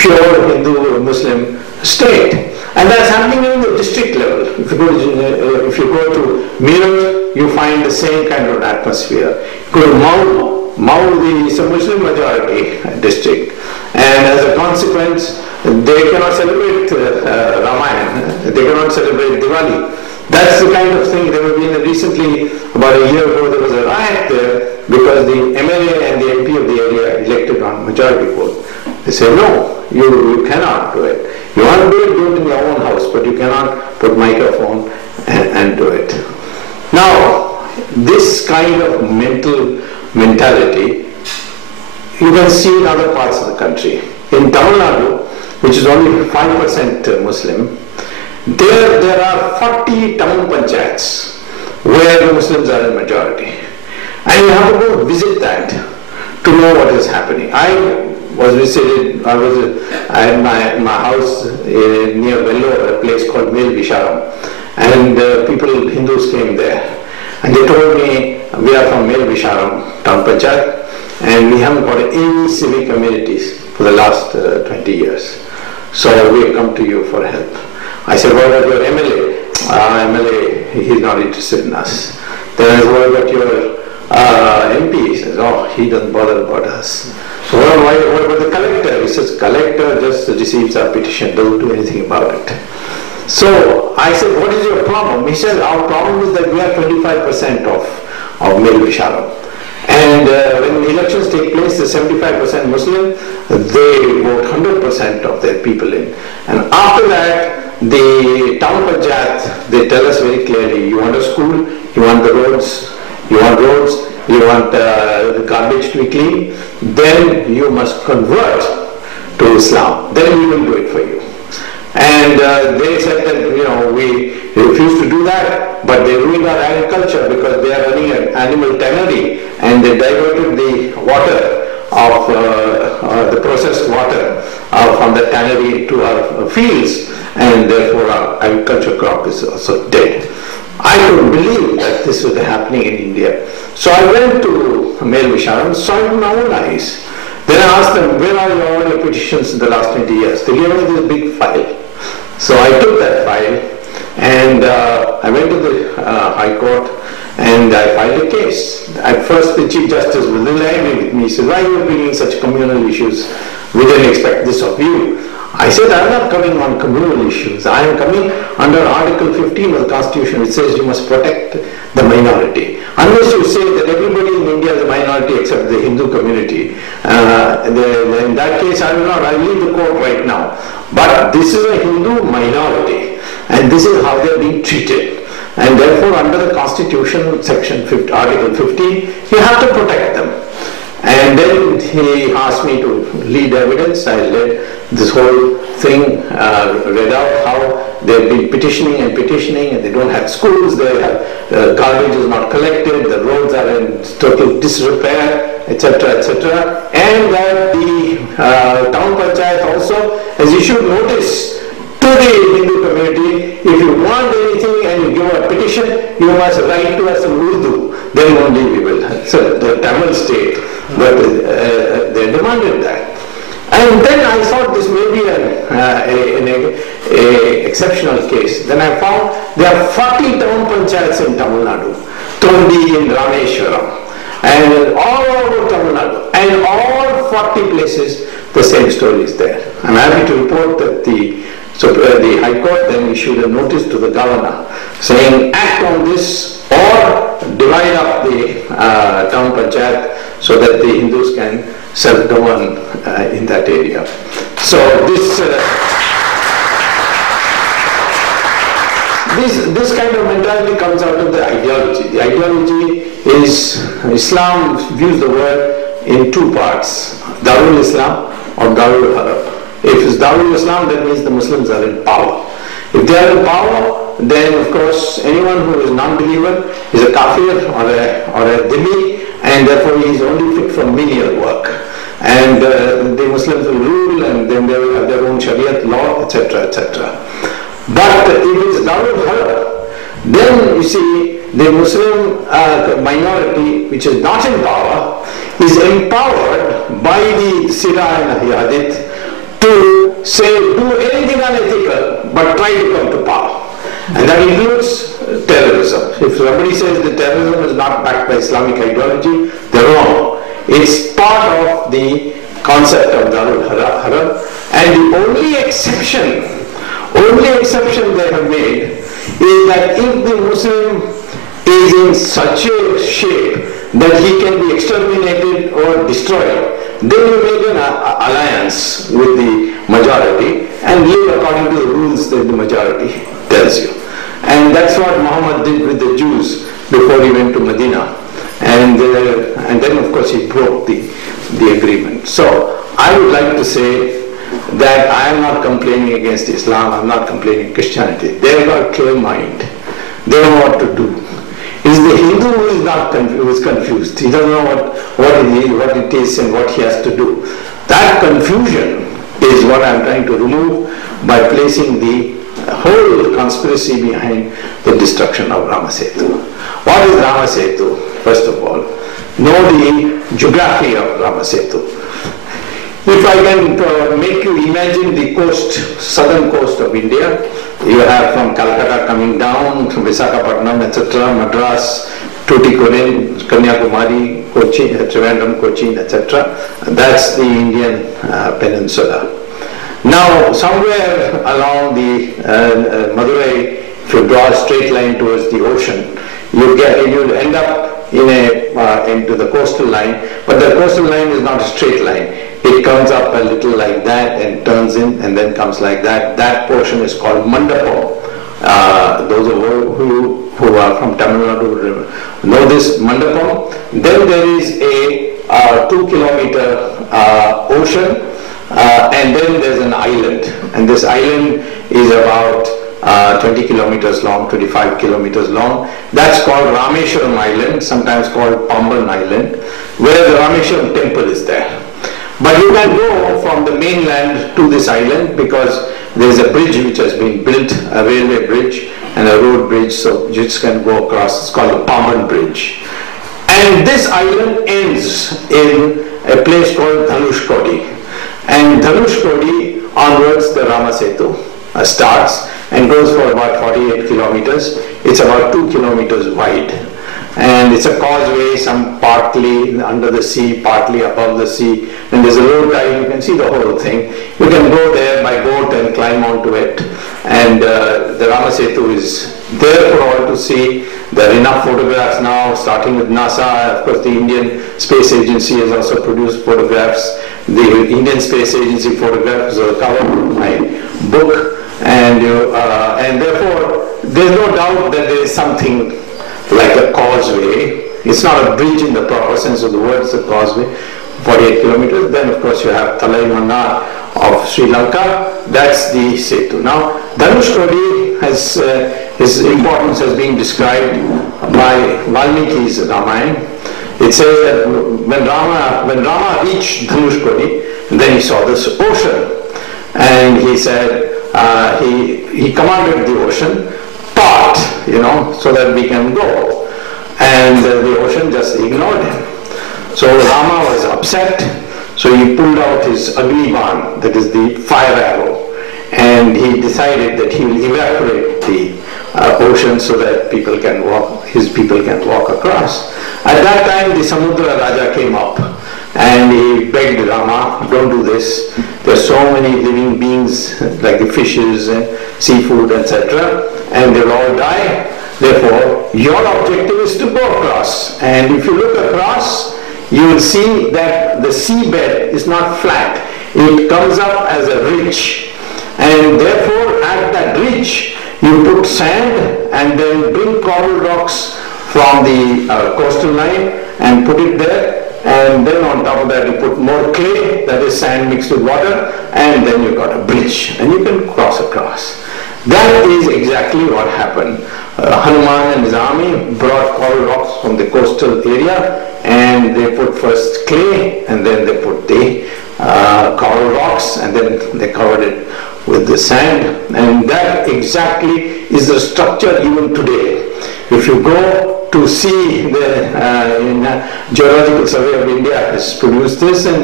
pure Hindu Muslim state. And that's happening in the district level. If you go to Meerut, you find the same kind of atmosphere. Go to Mau is a Muslim majority district, and as a consequence, they cannot celebrate Ramayana, they cannot celebrate Diwali. That's the kind of thing. There have been recently, about a year ago, there was a riot there because the MLA and the MP of the area elected on majority vote. They say, no, you cannot do it. You want to do it in your own house, but you cannot put microphone and do it. Now, this kind of mentality you can see in other parts of the country. In Tamil Nadu, which is only 5% Muslim, there are 40 town panchayats where the Muslims are in majority. And you have to go visit that to know what is happening. I had my house near Vellore, a place called Mel Visharam, and Hindus came there. And they told me, we are from Mel Visharam town panchayat, and we haven't got any civic amenities for the last 20 years. So we have come to you for help. I said, what about your MLA? MLA, he's not interested in us. Then I said, what about your MP? He says, oh, he doesn't bother about us. So what about the collector? He says, collector just receives our petition, doesn't do anything about it. So I said, what is your problem? He said, our problem is that we are 25% of Mel Visharam. And when elections take place, the 75% Muslim, they vote 100% of their people in. And after that, the town panchayat, they tell us very clearly, you want a school, you want the roads, you want the garbage to be clean, then you must convert to Islam. Then we will do it for you. And they said that, we refuse to do that, but they ruined our agriculture because they are running an animal tannery and they diverted the water of the processed water from the tannery to our fields, and therefore our agriculture crop is also dead. I couldn't believe that this was happening in India. So I went to Mel Visharam, saw it with my own eyes. Then I asked them, where are all your petitions in the last 20 years? They gave me this big file. So I took that file and I went to the High Court and I filed a case. At first the Chief Justice was a little angry with me. He said, why are you bringing such communal issues? We didn't expect this of you. I said, I am not coming on communal issues. I am coming under Article 15 of the Constitution, which says you must protect the minority. Unless you say that everybody in India is a minority except the Hindu community, in that case I will leave the court right now. But this is a Hindu minority and this is how they are being treated. And therefore under the Constitution, Section 50, Article 15, you have to protect them. And then he asked me to lead evidence. I led this whole thing, read out how they've been petitioning and they don't have schools, they have garbage is not collected, the roads are in total disrepair, etc., etc. And that the town panchayat also has issued notice to the Hindu community, if you want anything and you give a petition, you must write to us in Urdu, then only we will. So the Tamil state, but they demanded that. And then I thought this may be an exceptional case. Then I found there are 40 town panchayats in Tamil Nadu, Tondi in Rameshwaram, and all over Tamil Nadu, and all 40 places the same story is there. I'm happy to report that the High Court then issued a notice to the governor saying act on this or divide up the town panchayat so that the Hindus can self-govern in that area. So this kind of mentality comes out of the ideology. The ideology is Islam views the world in two parts, Darul Islam or Darul Harab. If it's Darul Islam, that means the Muslims are in power. If they are in power, then of course anyone who is non-believer is a kafir or a dhimmi, and therefore he is only fit for menial work. And the Muslims will rule, and then they will have their own Shariat law, etc., etc. But if it's Darul Harab, then you see the Muslim minority, which is not in power, is empowered by the Sira and Hadith to say do anything unethical but try to come to power. And that includes terrorism. If somebody says that terrorism is not backed by Islamic ideology, they're wrong. It's part of the concept of Darul Haram. And the only exception they have made is that if the Muslim is in such a shape that he can be exterminated or destroyed, then you make an alliance with the majority and live according to the rules that the majority tells you. And that's what Muhammad did with the Jews before he went to Medina. And then of course he broke the agreement. So I would like to say that I am not complaining against Islam, I am not complaining Christianity. They have got a clear mind. They know what to do. It is the Hindu who is confused. He doesn't know what it is and what he has to do. That confusion is what I am trying to remove by placing the whole conspiracy behind the destruction of Rama Setu. What is Rama Setu? First of all, know the geography of Rama Setu. If I can make you imagine the coast, southern coast of India, you have from Calcutta coming down to Visakhapatnam, etc., Madras, Tuticorin, Kanyakumari, Cochin, Trivandrum, Cochin, etc. That's the Indian peninsula. Now, somewhere along the Madurai, if you draw a straight line towards the ocean, you'll end up into the coastal line, but the coastal line is not a straight line. It comes up a little like that and turns in and then comes like that. That portion is called Mandapam. Those who are from Tamil Nadu know this Mandapam. Then there is a 2-kilometer ocean, and then there's an island. And this island is about 20 kilometers long, 25 kilometers long. That's called Rameshwaram Island, sometimes called Pamban Island, where the Rameshwaram temple is there. But you can go from the mainland to this island because there is a bridge which has been built, a railway bridge and a road bridge, so you just can go across. It's called the Pamban Bridge. And this island ends in a place called Dhanushkodi. And Dhanushkodi onwards the Rama Setu starts and goes for about 48 kilometers. It's about 2 kilometers wide. And it's a causeway, some partly under the sea, partly above the sea. And there's a low tide, you can see the whole thing. You can go there by boat and climb onto it. And the Rama Setu is there for all to see. There are enough photographs now, starting with NASA. Of course, the Indian Space Agency has also produced photographs. The Indian Space Agency photographs are covered in my book. And therefore, there's no doubt that there is something like a causeway. It's not a bridge in the proper sense of the word, it's a causeway, 48 kilometers. Then of course you have Talai Mannar of Sri Lanka, that's the Setu. Now Dhanushkodi has, his importance has been described by Valmiki's Ramayana. It says that when Rama reached Dhanushkodi, then he saw this ocean. And he said, he commanded the ocean, part, so that we can go. And the ocean just ignored him. So Rama was upset. So he pulled out his Agniban, that is the fire arrow, and he decided that he will evaporate the ocean so that his people can walk across. At that time, the Samudra Raja came up and he begged Rama, don't do this. There are so many living beings like the fishes and seafood, etc., and they'll all die. Therefore, your objective is to go across. And if you look across, you will see that the seabed is not flat. It comes up as a ridge. And therefore, at that ridge, you put sand and then bring coral rocks from the coastal line and put it there. And then on top of that you put more clay, that is sand mixed with water, and then you got a bridge and you can cross across. That is exactly what happened. Hanuman and his army brought coral rocks from the coastal area, and they put first clay and then they put the coral rocks, and then they covered it with the sand, and that exactly is the structure even today. If you go to see the Geological Survey of India has produced this, and